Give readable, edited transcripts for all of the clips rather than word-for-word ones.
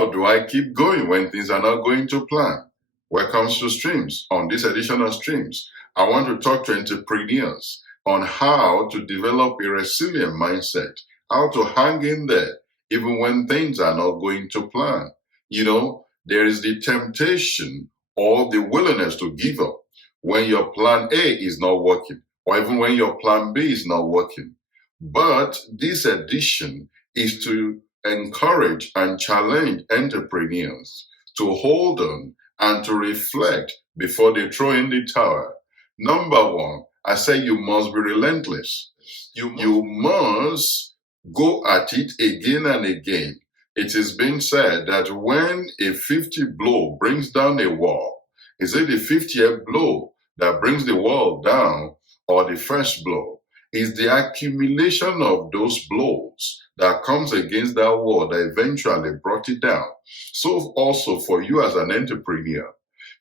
how do I keep going when things are not going to plan? Welcome to Streams. On this edition of Streams, I want to talk to entrepreneurs on how to develop a resilient mindset, how to hang in there even when things are not going to plan. There is the temptation or the willingness to give up when your plan A is not working, or even when your plan B is not working. But this edition is to encourage and challenge entrepreneurs to hold on and to reflect before they throw in the towel. Number one, I say you must be relentless. You must go at it again and again. It is being said that when a 50 blow brings down a wall, is it the 50th blow that brings the wall down or the first blow? Is the accumulation of those blows that comes against that wall that eventually brought it down. So also for you as an entrepreneur,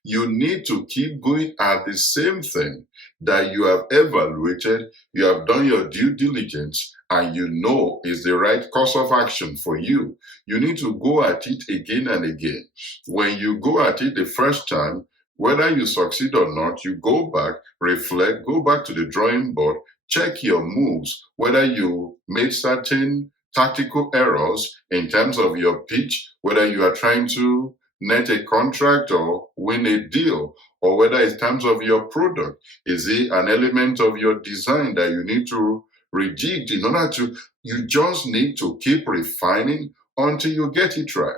you need to keep going at the same thing that you have evaluated, you have done your due diligence, and you know is the right course of action for you. You need to go at it again and again. When you go at it the first time, whether you succeed or not, you go back, reflect, go back to the drawing board, check your moves, whether you made certain tactical errors in terms of your pitch, whether you are trying to net a contract or win a deal, or whether in terms of your product, is it an element of your design that you need to rejig in order to, you just need to keep refining until you get it right.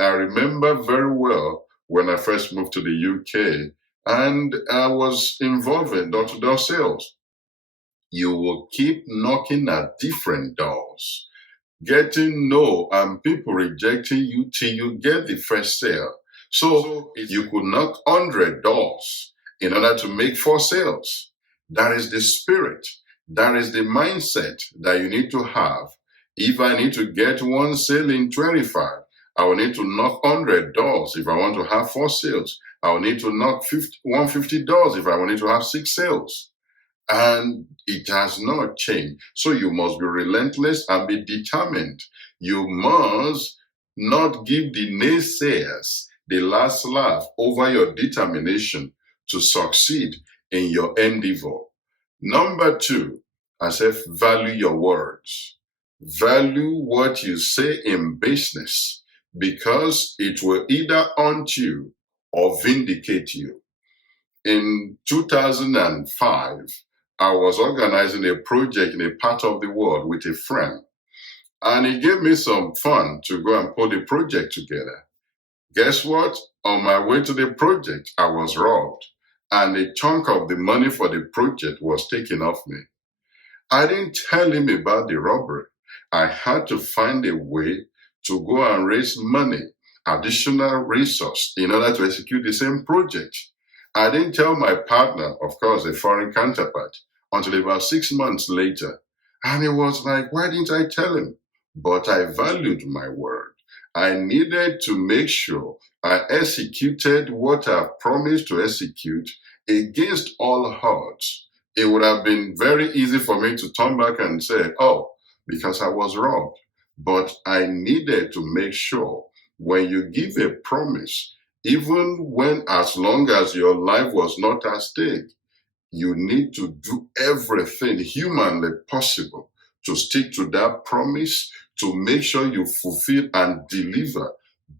I remember very well when I first moved to the UK and I was involved in door-to-door sales. You will keep knocking at different doors, getting no and people rejecting you till you get the first sale. So you could knock 100 doors in order to make 4 sales. That is the spirit. That is the mindset that you need to have. If I need to get 1 sale in 25, I will need to knock 100 doors if I want to have 4 sales. I will need to knock 150 doors if I want to have 6 sales. And it has not changed. So you must be relentless and be determined. You must not give the naysayers the last laugh over your determination to succeed in your endeavor. Number 2, I said value your words. Value what you say in business because it will either haunt you or vindicate you. In 2005, I was organizing a project in a part of the world with a friend, and he gave me some fun to go and put the project together. Guess what? On my way to the project, I was robbed, and a chunk of the money for the project was taken off me. I didn't tell him about the robbery. I had to find a way to go and raise money, additional resource, in order to execute the same project. I didn't tell my partner, of course, a foreign counterpart, until about 6 months later. And he was like, why didn't I tell him? But I valued my word. I needed to make sure I executed what I promised to execute against all odds. It would have been very easy for me to turn back and say, oh, because I was robbed. But I needed to make sure when you give a promise, even when as long as your life was not at stake, you need to do everything humanly possible to stick to that promise, to make sure you fulfill and deliver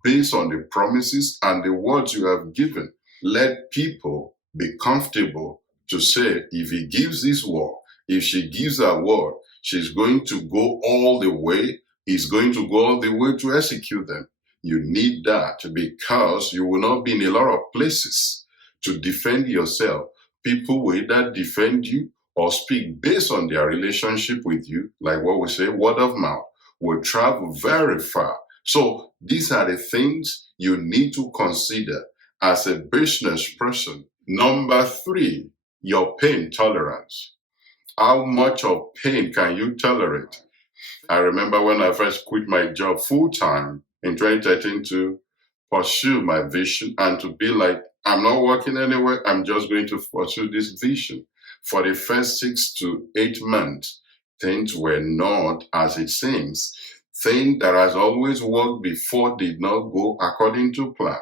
based on the promises and the words you have given. Let people be comfortable to say, if he gives this word, if she gives that word, she's going to go all the way, he's going to go all the way to execute them. You need that because you will not be in a lot of places to defend yourself. People will either defend you or speak based on their relationship with you, like what we say, word of mouth, will travel very far. So these are the things you need to consider as a business person. Number 3, your pain tolerance. How much of pain can you tolerate? I remember when I first quit my job full-time in 2013 to pursue my vision and to be like, I'm not working anywhere, I'm just going to pursue this vision. For the first 6 to 8 months, things were not as it seems. Thing that has always worked before did not go according to plan.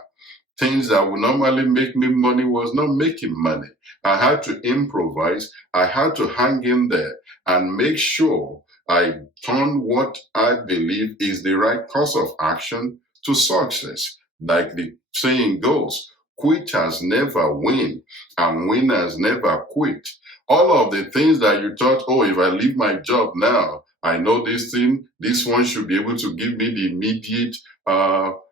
Things that would normally make me money was not making money. I had to improvise. I had to hang in there and make sure I turn what I believe is the right course of action to success. Like the saying goes, quitters never win and winners never quit. All of the things that you thought, oh, if I leave my job now, I know this thing, this one should be able to give me the immediate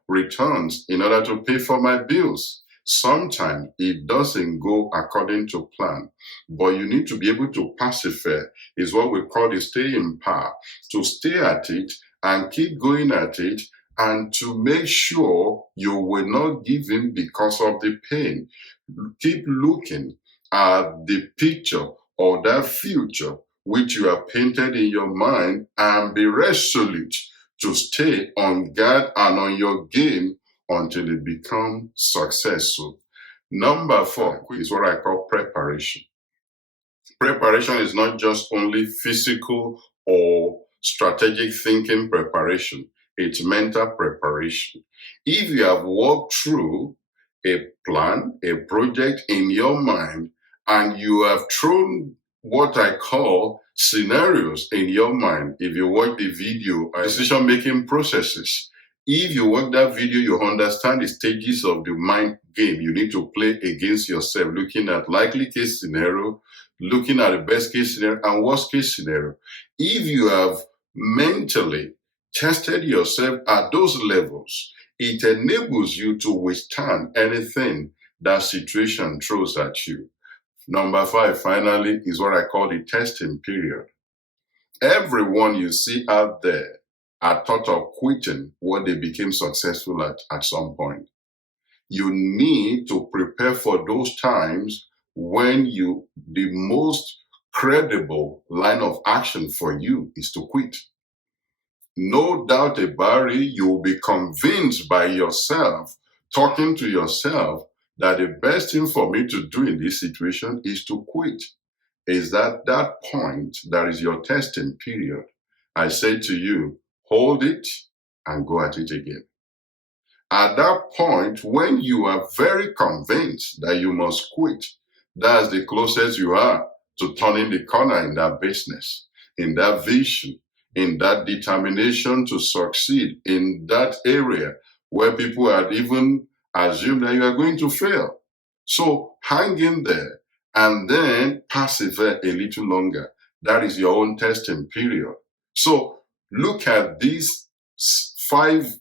returns in order to pay for my bills. Sometimes it doesn't go according to plan, but you need to be able to persevere, is what we call the stay in power, to stay at it and keep going at it and to make sure you will not give in because of the pain. Keep looking at the picture or that future which you have painted in your mind and be resolute to stay on guard and on your game until it becomes successful. Number 4 is what I call preparation. Preparation is not just only physical or strategic thinking preparation, it's mental preparation. If you have walked through a plan, a project in your mind, and you have thrown what I call scenarios in your mind, if you watch the video, decision-making processes, if you watch that video, you understand the stages of the mind game you need to play against yourself, looking at likely case scenario, looking at the best case scenario and worst case scenario. If you have mentally tested yourself at those levels, it enables you to withstand anything that situation throws at you. Number 5, finally, is what I call the testing period. Everyone you see out there are thought of quitting what they became successful at some point. You need to prepare for those times when the most credible line of action for you is to quit. No doubt about it, you'll be convinced by yourself, talking to yourself, that the best thing for me to do in this situation is to quit. Is that point that is your testing period? I say to you, hold it and go at it again. At that point, when you are very convinced that you must quit, that's the closest you are to turning the corner in that business, in that vision, in that determination to succeed in that area where people had even assumed that you are going to fail. So hang in there and then persevere a little longer. That is your own testing period. So look at these 5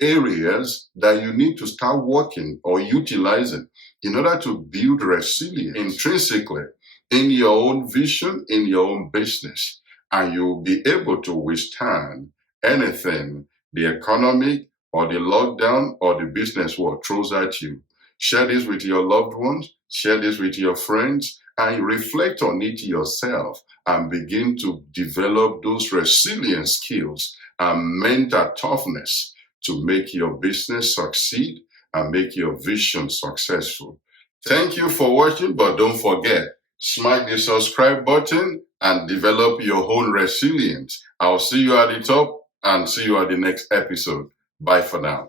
areas that you need to start working or utilizing in order to build resilience intrinsically in your own vision, in your own business, and you'll be able to withstand anything the economic or the lockdown or the business world throws at you. Share this with your loved ones, share this with your friends, and reflect on it yourself and begin to develop those resilient skills and mental toughness to make your business succeed and make your vision successful. Thank you for watching, but don't forget, smack the subscribe button and develop your own resilience. I'll see you at the top and see you at the next episode. Bye for now.